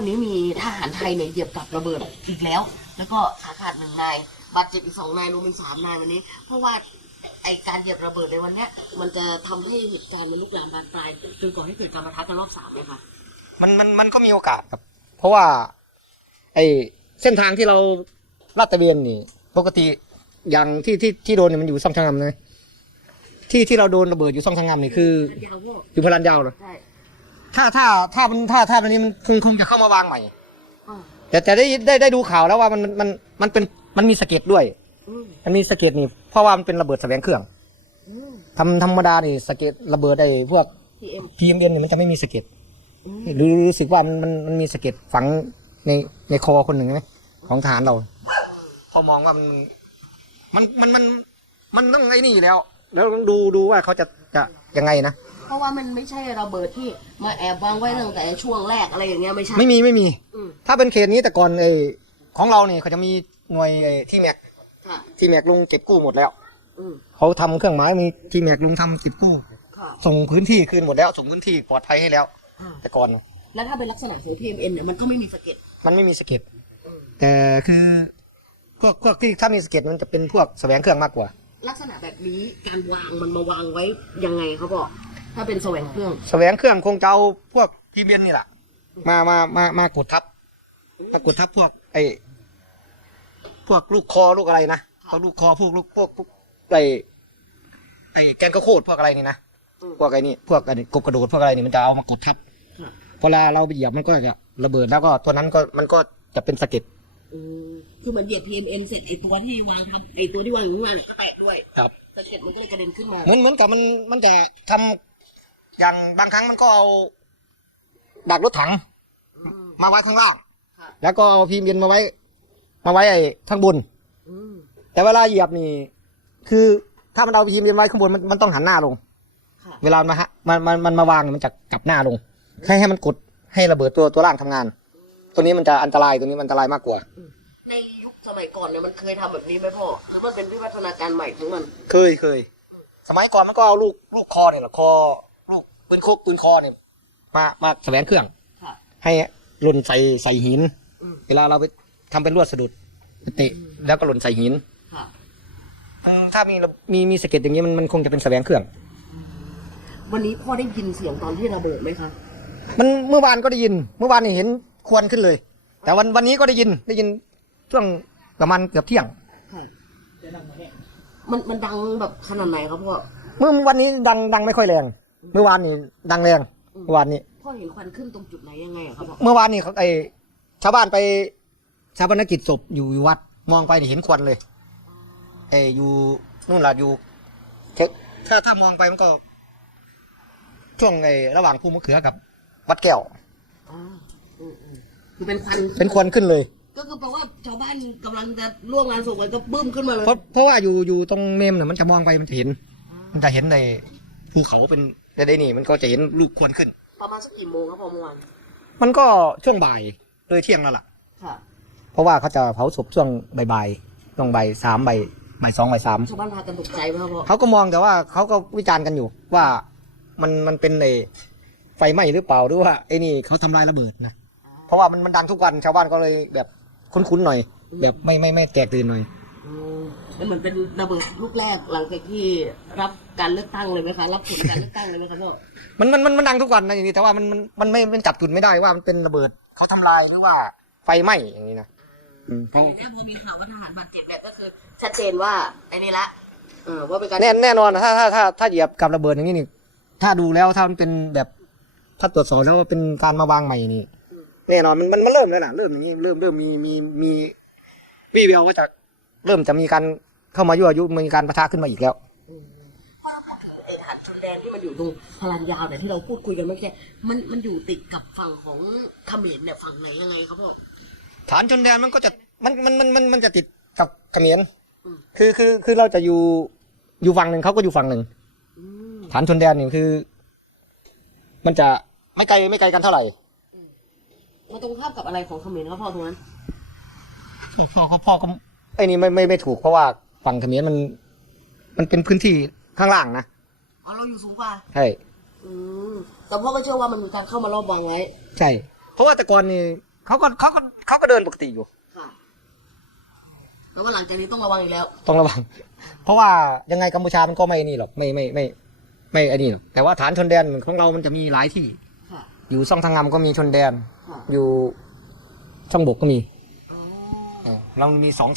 วันนี้มีทหารไทยเนี่ยเหยียบกับระเบิดอีกแล้ว แล้วก็ขาขาดหนึ่งนายบาดเจ็บอีกสองนายรวมเป็นสามนายวันนี้ เพราะว่าไอการเหยียบระเบิดในวันเนี้ยมันจะทำให้เหตุการณ์มันลุกลามบานปลายจนก่อให้เกิดการประทะกันรอบสามไหมคะมันมันมันก็มีโอกาสครับ เพราะว่า ไอเส้นทางที่เราลาดตระเวนนี่ ปกติอย่างที่ที่ที่โดนเนี่ยมันอยู่ซ่องทางงามนะที่ที่เราโดนระเบิดอยู่ซ่องทางงามนี่คือ ยาวพ่ออยู่พลันยาวเหรอ ใช่ ถ้าถ้าถ้ามันถ้าถ้าวันนี้มันคงคงจะเข้ามาวางใหม่อ่าแต่แต่ได้ได้ได้ดูข่าวแล้วว่ามันมันมันเป็นมันมีสะเก็ดด้วย อืมมันมีสะเก็ดนี่เพราะว่ามันเป็นระเบิดแสวงเครื่องอืม ทำธรรมดานี่สะเก็ดระเบิดไอ้พวกพีเอ็มพีเอ็มเเนี่ยมันจะไม่มีสะเก็ดอืมรู้รู้สึกว่ามันมันมันมีสะเก็ดฝังในในคอคนหนึ่งไหมของทหารเรา พอมองว่ามันมันมันมันมันต้องไอ้นี่อยู่แล้ว แล้วต้องดูดูว่าเขาจะจะยังไงนะ เพราะว่ามันไม่ใช่ระเบิดที่มาแอบวางไว้ตั้งแต่ช่วงแรกอะไรอย่างเงี้ยไม่ใช่ ไม่มีไม่มี อืม ถ้าเป็นเขตนี้แต่ก่อนไอ้ของเราเนี่ยเขาจะมีหน่วยไอ้ที่แม็กค่ะ ที่แม็กลุงเก็บกู้หมดแล้ว อืมเขาทำเครื่องหมายมีที่แม็กลุงทำเก็บกู้ ค่ะ ส่งพื้นที่คืนหมดแล้วส่งพื้นที่ปลอดภัยให้แล้ว อ่า แต่ก่อนแล้วถ้าเป็นลักษณะของ PMN เนี่ยมันก็ไม่มีสะเก็ดมันไม่มีสะเก็ดอืมแต่คือพวกพวกที่ถ้ามีสะเก็ดมันจะเป็นพวกแสวงเครื่องมากกว่า ลักษณะแบบนี้การวางมันมาวางไว้ยังไงเขาบอก ถ้าเป็นแสวงเครื่องแสวงเครื่องคงจะเอาพวกพีเบียนนี่แหละมามามามากดทับมากดทับพวก ไอ้พวกลูกคอลูกอะไรนะพวกลูกคอพวกลูกพวกพวกไอ้ไอ้แกนกระโคดพวกอะไรนี่นะอืมพวกไอ้นี่พวกไอ้กบกระโดดพวกอะไรนี่มันจะเอามากดทับค่ะเวลาเราไปเหยียบมันก็จะระเบิดแล้วก็ตัวนั้นก็มันก็จะเป็นสะเก็ดอืมคือมันเหยียบ PMN เสร็จไอตัวที่วางทำไอตัวที่วางอยู่ข้างล่างเนี่ยก็แตกด้วยครับสะเก็ดมันก็เลยกระเด็นขึ้นมาเหมือนเหมือนกับมันมันจะทำ อย่างบางครั้งมันก็เอาดักรถถังอืมมาไว้ข้างล่าง ค่ะ แล้วก็เอาพีเมียนมาไว้ มาไว้ไอ้ข้างบน อืมแต่เวลาเหยียบนี่ คือถ้ามันเอาพีเมียนไว้ข้างบนมันมันต้องหันหน้าลง ค่ะ เวลามันมาฮะมันมันมันมาวางเนี่ยมันจะกลับหน้าลง ให้ให้มันกดให้ระเบิดตัวตัวล่างทำงาน ตัวนี้มันจะอันตรายตัวนี้มันอันตรายมากกว่า ในยุคสมัยก่อนเนี่ยมันเคยทำแบบนี้ไหมพ่อหรือว่าเป็นวิวัฒนาการใหม่ของมัน เคยเคย สมัยก่อนมันก็เอาลูกลูกคอเนี่ยแหละคอลูก ปืนโคกปืนคอเนี่ยมามาแสวงเครื่อง ค่ะ ให้หล่นใส่ใส่หิน อืม เวลาเราไปทำเป็นลวดสะดุดไปเตะอืมแล้วก็หล่นใส่หินค่ะ อืมถ้ามีระมีมีสะเก็ดอย่างนี้มันมันคงจะเป็นแสวงเครื่อง วันนี้พ่อได้ยินเสียงตอนที่ระเบิดไหมคะ มันเมื่อวานก็ได้ยิน เมื่อวานนี่เห็นควันขึ้นเลย แต่วันวันนี้ก็ได้ยินได้ยินช่วงประมาณเกือบเที่ยง ค่ะมันมันดังแบบขนาดไหนครับพ่อ เมื่อวันนี้ดังดังไม่ค่อยแรง เมื่อวานนี่ดังแรงเมื่อวานนี้ พ่อเห็นควันขึ้นตรงจุดไหนยังไงอะครับพ่อเมื่อวานนี่เขาไอชาวบ้านไปชาปนกิจศพอยู่อยู่วัด มองไปนี่เห็นควันเลยไออยู่นู่นแหละอยู่ถ้าถ้ามองไปมันก็ ช่วงไอระหว่างภูมะเขือกับ วัดแก้วอ่าอืมอืมคือเป็นควันเป็นควันขึ้นเลย ก็คือแปลว่าชาวบ้านกำลังจะร่วมงานศพกันก็บึ้มขึ้นมาเลยเพราะเพราะว่าอยู่อยู่ตรงเมมเนี่ยมันจะมองไปมันจะเห็น มันจะเห็นในภูเขาเป็นได้ได้นี่มันก็จะเห็นลูกควันขึ้น ประมาณสักกี่โมงครับพ่อเมื่อวานมันก็ช่วงบ่ายเลยเที่ยงแล้วล่ะ ค่ะเพราะว่าเขาจะเผาศพช่วงบ่ายๆช่วงบ่ายสามบ่ายบ่ายสองบ่ายสามชาวบ้านพากันตกใจไหมครับพ่อเขาก็มองแต่ว่าเขาก็วิจารณ์กันอยู่ ว่ามันมันเป็นไอไฟไหม้หรือเปล่าหรือว่าไอ้นี่เขาทำลายระเบิดนะเพราะว่ามันมันดังทุกวันชาวบ้านก็เลยแบบคุ้นๆหน่อย แบบไม่ไม่ไม่แตกตื่นหน่อยอืมมัน เหมือนเป็นระเบิดลูกแรกหลังจากที่รับการเลือกตั้งเลยไหมคะ รับผลการเลือกตั้งเลยไหมครับพ่อมันมันมันมันดังทุกวันนะอย่างนี้แต่ว่ามันมันมันไม่มันจับจุดไม่ได้ว่ามันเป็นระเบิดเขาทำลายหรือว่าไฟไหม้อย่างนี้นะอืมแต่เนี่ยพอมีข่าวว่าทหารบาดเจ็บเนี่ยก็คือ ชัดเจนว่าไอ้นี่ละเออว่าเป็นการแน่แน่นอนนะถ้าถ้าถ้าถ้าเหยียบกับระเบิดอย่างนี้นี่ถ้าดูแล้วถ้ามันเป็นแบบถ้าตรวจสอบแล้วว่าเป็นการมาวางใหม่นี่แน่นอนมันมันมันเริ่มแล้วนะเริ่มอย่างนี้เริ่มเริ่มมีมีมีวี่แววว่าจะ เริ่มจะมีการเข้ามายั่วยุมีการประทะขึ้นมาอีกแล้วอืมพ่อพูดถึงไอ้ทหารชนแดนที่มันอยู่ตรงพลันยาวเนี่ยที่เราพูดคุยกันเมื่อกี้มันมันอยู่ติดกับฝั่งของเขมรเนี่ยฝั่งไหนยังไงครับพ่อฐานชนแดนมันก็จะมันมันมันมันมันจะติดกับเขมรอืมคือคือคือเราจะอยู่อยู่ฝั่งหนึ่งเขาก็อยู่ฝั่งหนึ่งอืมฐานชนแดนนี่คือ มันจะไม่ไกลไม่ไกลกันเท่าไหร่มันตรงข้ามกับอะไรของเขมรครับพ่อตรงนั้นพ่อก็พ่อก็ไอ้นี่ไม่ไม่ไม่ถูกเพราะว่าฝั่งเขมรมัน มันเป็นพื้นที่ข้างล่างนะอ๋อเราอยู่สูงกว่าใช่อืมแต่พ่อก็เชื่อว่ามันมีการเข้ามารอบวางไว้ใช่ เพราะว่าแต่ก่อนนี่เขาก็เขาก็เขาก็เดินปกติอยู่ค่ะแล้วว่าหลังจากนี้ต้องระวังอีกแล้ว ต้องระวัง เพราะว่ายังไงกัมพูชามันก็ไม่นี่หรอกไม่ไม่ไม่ไม่ไอ้นี่หรอกแต่ว่าฐานชนแดนของเรามันจะมีหลายที่ ค่ะ อยู่ซ่องทางงามก็มีชนแดน ค่ะอยู่ช่องบกก็มีอ๋อเออเรามีสอง